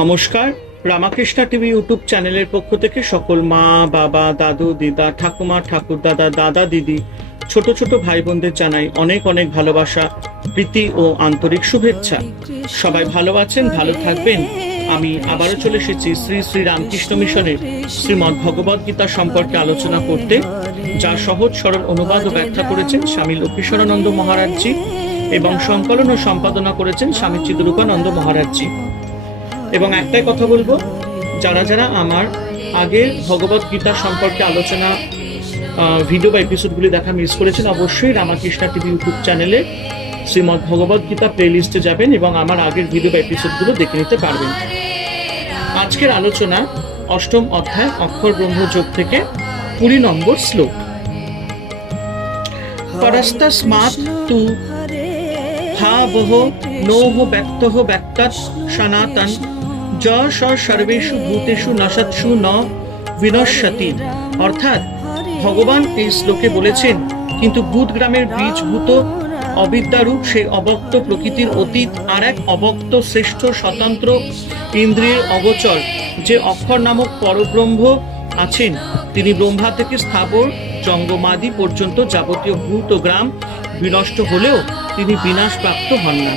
নমস্কার। Ramakrishna TV YouTube চ্যানেলের পক্ষ থেকে সকল মা, বাবা, দাদু, দিদা, ঠাকুমা ঠাকুর দাদা দাদা দিদি ছোট ছোট ভাই বোনদের জানাই অনেক অনেক ভালোবাসা, প্রীতি ও আন্তরিক শুভেচ্ছা। সবাই ভালো আছেন, ভালো থাকবেন। আমি আবারও চলে এসেছি শ্রী শ্রী রামকৃষ্ণ মিশনের শ্রীমৎ ভগবদ গীতা সম্পর্কে আলোচনা করতে যা সহজ সরল অনুবাদ ও ব্যাখ্যা করেছেন স্বামী লক্ষ্মীশ্বরানন্দ মহারাজজি এবং সংকলন ও সম্পাদনা করেছেন স্বামী চিদরূপানন্দ মহারাজজি। এবং একটাই কথা বলব, যারা যারা আমার আগের ভগবত গীতা সম্পর্কে আলোচনা ভিডিও বা এপিসোডগুলি দেখা মিস করেছেন, অবশ্যই রামাকৃষ্ণা টিভি ইউটিউব চ্যানেলে শ্রীমদ ভগবত গীতা প্লে লিস্টে যাবেন এবং আমার আগের ভিডিও বা এপিসোডগুলো দেখে নিতে পারবেন। আজকের আলোচনা অষ্টম অধ্যায়, অক্ষর ব্রহ্মযোগ থেকে কুড়ি নম্বর শ্লোক। পরস্তস্মাৎ তু হা বহ নোহ ব্যক্তহ ব্যক্তাৎ সনাতন। য স সর্বেষু ভূতেষু নশৎসু ন বিনশ্যতি। অর্থাৎ ভগবান এই শ্লোকে বলেছেন, কিন্তু ভূত গ্রামের বীজভূত অবিদ্যারূপ সেই অবক্ত প্রকৃতির অতীত আর এক অবক্ত শ্রেষ্ঠ স্বতন্ত্র ইন্দ্রিয়ের অগোচর। যে অক্ষর নামক পরব্রহ্ম আছেন, তিনি ব্রহ্মা থেকে স্থাবর জঙ্গমাদি পর্যন্ত যাবতীয় ভূত গ্রাম বিনষ্ট হলেও তিনি বিনাশপ্রাপ্ত হন না।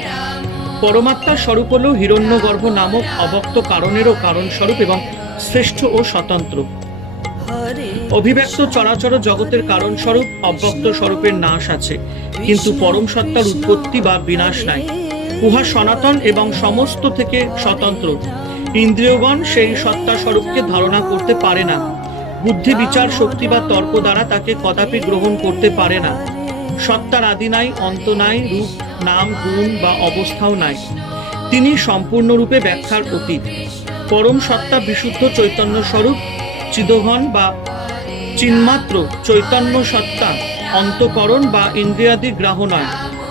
পরমাত্মার স্বরূপ হল হিরণ্যগর্ভ নামক অবক্ত কারণেরও কারণ স্বরূপ এবং শ্রেষ্ঠ ও স্বতন্ত্র। অভিব্যক্ত চরাচর জগতের কারণ স্বরূপ অব্যক্ত স্বরূপের নাশ আছে, কিন্তু পরম সত্তার উৎপত্তি বা বিনাশ নাই। উহা সনাতন এবং সমস্ত থেকে স্বতন্ত্র। ইন্দ্রিয়গণ সেই সত্তা স্বরূপকে ধারণা করতে পারে না। বুদ্ধি, বিচার, শক্তি বা তর্ক দ্বারা তাকে কদাপি গ্রহণ করতে পারে না। সত্তার আদি নাই, অন্ত নাই, রূপ নাম, গুণ বা অবস্থাও নাই। তিনি সম্পূর্ণরূপে ব্যাখ্যার অতীত। পরম সত্তা বিশুদ্ধ চৈতন্য স্বরূপ চিদঘন বা চিন্মাত্র চৈতন্য সত্তা, অন্তকরণ বা ইন্দ্রিয়াদি গ্রাহ নয়।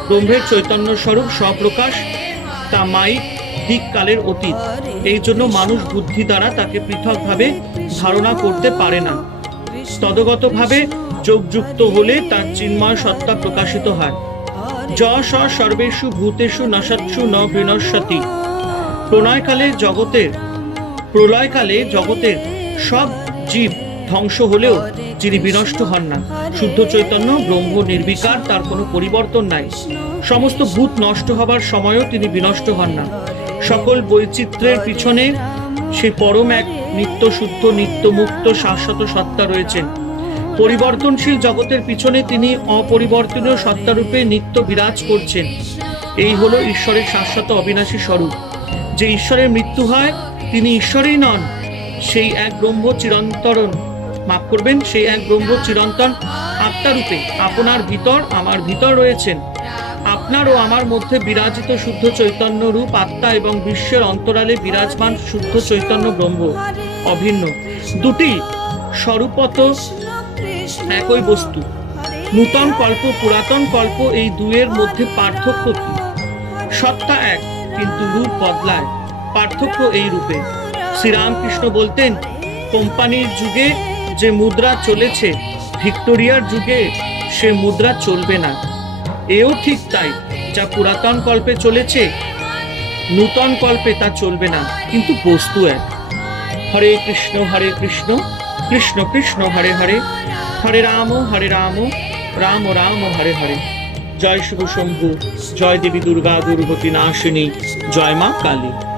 ব্রহ্মের চৈতন্য স্বরূপ স্বপ্রকাশ, তা মাইক দিক কালের অতীত। এই জন্য মানুষ বুদ্ধি দ্বারা তাকে পৃথকভাবে ধারণা করতে পারে না। তদগতভাবে যোগযুক্ত হলে তার চিন্ময় সত্তা প্রকাশিত হয়। য স সর্বেষু ভূতেষু নশৎসু ন বিনশ্যতি প্রণয়কালে জগতের প্রলয়কালে জগতের সব জীব ধ্বংস হলেও যিনি বিনষ্ট হন না। শুদ্ধ চৈতন্য, ব্রহ্ম নির্বিকার, তার কোনো পরিবর্তন নাই। সমস্ত ভূত নষ্ট হবার সময়ও তিনি বিনষ্ট হন না। সকল বৈচিত্র্যের পিছনে সে পরম এক নিত্য শুদ্ধ নিত্য মুক্ত শাশ্বত সত্তা রয়েছেন। পরিবর্তনশীল জগতের পিছনে তিনি অপরিবর্তনীয় সত্তারূপে নিত্য বিরাজ করছেন। এই হলো ঈশ্বরের শাশ্বত অবিনাশী স্বরূপ। যে ঈশ্বরের মৃত্যু হয়, তিনি ঈশ্বরই নন। সেই এক ব্রহ্ম চিরন্তরণ মাফ করবেন, সেই এক ব্রহ্ম চিরন্তন আত্মারূপে আপনার ভিতর, আমার ভিতর রয়েছেন। আপনার ও আমার মধ্যে বিরাজিত শুদ্ধ চৈতন্য রূপ আত্মা এবং বিশ্বের অন্তরালে বিরাজমান শুদ্ধ চৈতন্য ব্রহ্ম। অভিন্ন। দুটি স্বরূপত একই বস্তু। নূতন কল্প, পুরাতন কল্প এই দুয়ের মধ্যে পার্থক্য কি? সত্তা এক, কিন্তু রূপ বদলায়। পার্থক্য এই রূপে। শ্রীরামকৃষ্ণ বলতেন, কোম্পানির যুগে যে মুদ্রা চলেছে, ভিক্টোরিয়ার যুগে সে মুদ্রা চলবে না। এও ঠিক তাই, যা পুরাতন কল্পে চলেছে, নূতন কল্পে তা চলবে না, কিন্তু বস্তু এক। হরে কৃষ্ণ হরে কৃষ্ণ কৃষ্ণ কৃষ্ণ, হরে হরে। হরে রাম হরে রাম। রাম রাম, হরে হরে। জয় শুভ শম্ভু, জয় দেবী দুর্গা, দুর্গতি নাশিনী, জয় মা কালী।